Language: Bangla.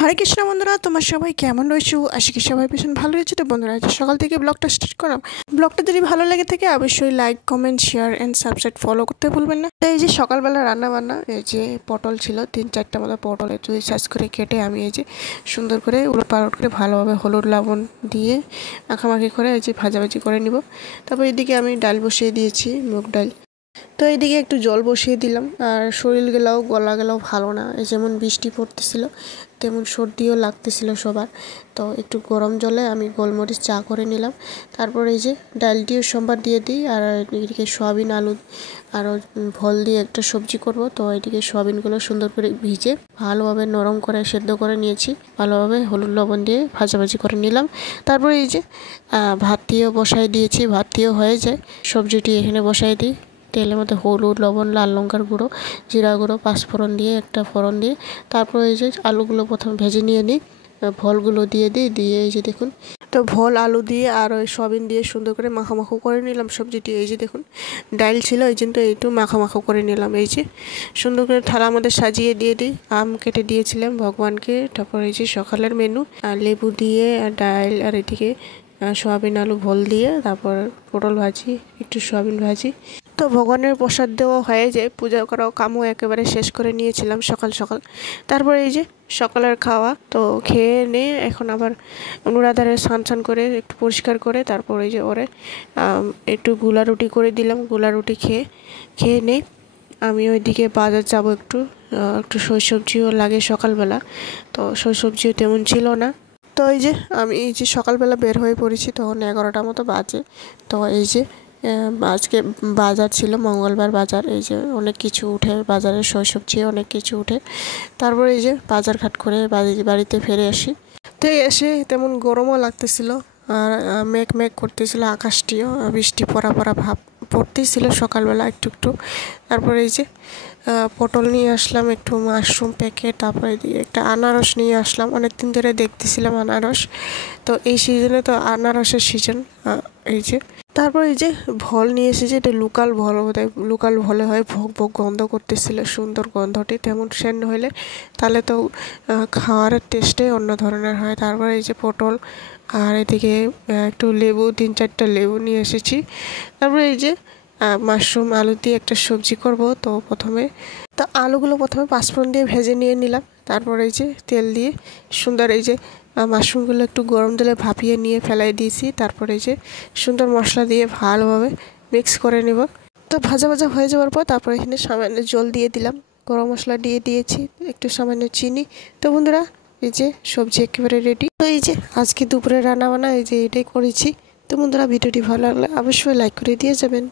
হরে কৃষ্ণ বন্ধুরা, তোমার সবাই কেমন রয়েছো? আশা করি সবাই ভীষণ ভালো রয়েছে। তো বন্ধুরা, আজ সকাল থেকে ব্লগটা স্টার্ট করলাম। ব্লগটা যদি ভালো লাগে থাকে অবশ্যই like, comment, share and subscribe follow করতে ভুলবেন না। তো এই যে সকালবেলা রান্না বান্না, এই যে পটল ছিল 3-4টা মতো পটল একটু সাইজ করে কেটে আমি এই যে সুন্দর করে উলট পালট করে ভালোভাবে হলুদ লবণ দিয়ে মাখামাখি করে এই যে ভাজাভাজি করে নিব। তারপর এদিকে আমি ডাল বসিয়ে দিয়েছি, মুগ ডাল। তো এইদিকে একটু জল বসিয়ে দিলাম। আর শরীর গলা গেলাও ভালো না, এই যেমন বৃষ্টি পড়তেছিল তেমন সর্দিও লাগতেছিল সবার। তো একটু গরম জলে আমি গোলমরিচ চা করে নিলাম। তারপর এই যে ডালটিও সোমবার দিয়ে দিই। আর এদিকে সয়াবিন আলু আরও ভল দিয়ে একটা সবজি করব। তো এদিকে সয়াবিনগুলো সুন্দর করে ভিজে ভালোভাবে নরম করে সেদ্ধ করে নিয়েছি, ভালোভাবে হলুদ লবণ দিয়ে ভাজাভাজি করে নিলাম। তারপরে এই যে ভাতটিও বসাই দিয়েছি, ভাতটিও হয়ে যায়। সবজিটি এখানে বসাই দিই। তেলের মধ্যে হলুদ লবণ, লাল লঙ্কার গুঁড়ো, জিরা গুঁড়ো, পাঁচফোড়ন দিয়ে একটা ফোড়ন দিয়ে তারপর এই যে আলুগুলো প্রথমে ভেজে নিয়ে নিই, ভলগুলো দিয়ে দিই। দিয়ে এই যে দেখুন, তো ভল আলু দিয়ে আর ওই সয়াবিন দিয়ে সুন্দর করে মাখামাখো করে নিলাম সবজিটি। এই যে দেখুন, ডাল ছিল এই জন্য একটু মাখামাখো করে নিলাম। এই যে সুন্দর করে থালার মধ্যে সাজিয়ে দিয়ে দিই। আম কেটে দিয়েছিলাম ভগবানকে। তারপর এই যে সকালের মেনু, লেবু দিয়ে আর ডাল, আর এদিকে সয়াবিন আলু ভল দিয়ে, তারপর পটল ভাজি, একটু সয়াবিন ভাজি। তো ভগবানের প্রসাদ দেওয়া হয়ে যায়, পূজা করাও কামও একেবারে শেষ করে নিয়েছিলাম সকাল সকাল। তারপরে এই যে সকালের খাওয়া তো খেয়ে নিয়ে এখন আবার নুরাদারে স্নান করে একটু পরিষ্কার করে তারপর এই যে ওরে একটু গুলা রুটি করে দিলাম। গুলা রুটি খেয়ে নেই আমি ওইদিকে বাজার যাব একটু। একটু সবজিও লাগে সকালবেলা, তো সবজিও তেমন ছিল না। তো এই যে আমি এই যে সকালবেলা বের হয়ে পড়েছি, তখন 11টা মতো বাজে। তো এই যে আজকে বাজার ছিল, মঙ্গলবার বাজার। এই যে অনেক কিছু উঠে বাজারে, সবজি অনেক কিছু উঠে। তারপর এই যে বাজার ঘাট করে বাড়িতে ফিরে আসি। তো এসে তেমন গরমও লাগতেছিল, আর মেঘ করতেছিল আকাশটিও, বৃষ্টি পড়া ভাব পড়তেছিল সকালবেলা একটু একটু। তারপরে এই যে পটল নিয়ে আসলাম, একটু মাশরুম প্যাকেট, তারপরে দিয়ে একটা আনারস নিয়ে আসলাম। অনেক দিন ধরে দেখতেছিলাম আনারস, তো এই সিজনে তো আনারসের সিজন। এই যে তারপর এই যে ভল নিয়ে এসেছে, এটা লোকাল ভল, বোধহয় লোকাল ভলে হয়। ভোগ ভোগ গন্ধ করতেছিল, সুন্দর গন্ধটি। তেমন সেন্ট হইলে তাহলে তো খাওয়ার টেস্টে অন্য ধরনের হয়। তারপর এই যে পটল, আর এদিকে একটু লেবু, 3-4টা লেবু নিয়ে এসেছি। তারপরে এই যে মাশরুম আলু দিয়ে একটা সবজি করব। তো আলুগুলো প্রথমে পাঁচফোড়ন দিয়ে ভেজে নিয়ে নিলাম। তারপর এই যে তেল দিয়ে সুন্দর এই যে মাশরুমগুলো একটু গরম তেলে ভাপিয়ে নিয়ে ফেলাই দিয়েছি। তারপরে এই যে সুন্দর মশলা দিয়ে ভালোভাবে মিক্স করে নেব। তো ভাজা হয়ে যাওয়ার পর তারপর এখানে সামান্য জল দিয়ে দিলাম, গরম মশলা দিয়ে দিয়েছি, একটু সামান্য চিনি। তো বন্ধুরা, এই যে সবজি একেবারে রেডি। তো এই যে আজকে দুপুরে রান্না বান্না এই যে এটাই করেছি। তো বন্ধুরা, ভিডিওটি ভালো লাগলে অবশ্যই লাইক করে দিয়ে যাবেন।